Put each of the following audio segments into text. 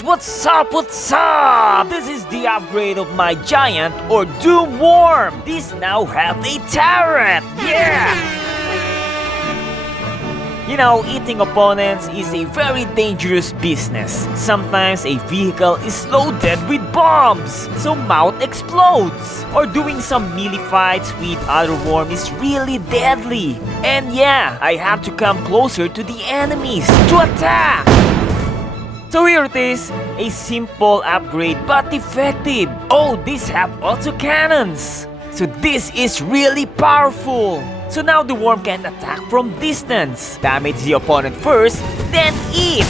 guys, what's up, what's up? This is the upgrade of my giant or doom worm. This now have a turret, yeah! You know, eating opponents is a very dangerous business. Sometimes a vehicle is loaded with bombs, so mouth explodes. Or doing some melee fights with other worm is really deadly. And yeah, I have to come closer to the enemies to attack. So here it is, a simple upgrade but effective. Oh, these have auto cannons. So this is really powerful. So now the worm can attack from distance. Damage the opponent first, then eat.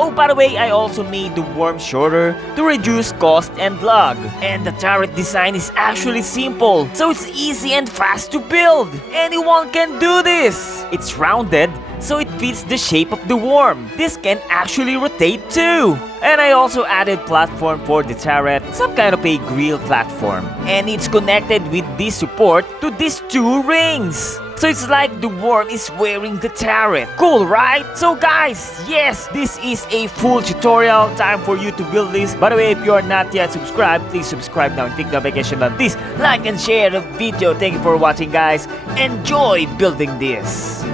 Oh, by the way, I also made the worm shorter to reduce cost and lag. And the turret design is actually simple, so it's easy and fast to build. Anyone can do this. It's rounded, so it fits the shape of the worm. This can actually rotate too. And I also added platform for the turret, some kind of a grill platform. And it's connected with this support to these two rings. So it's like the worm is wearing the turret. Cool, right? So guys, yes, this is a full tutorial. Time for you to build this. By the way, if you are not yet subscribed, please subscribe now and click the notification on this. Like and share the video. Thank you for watching, guys. Enjoy building this.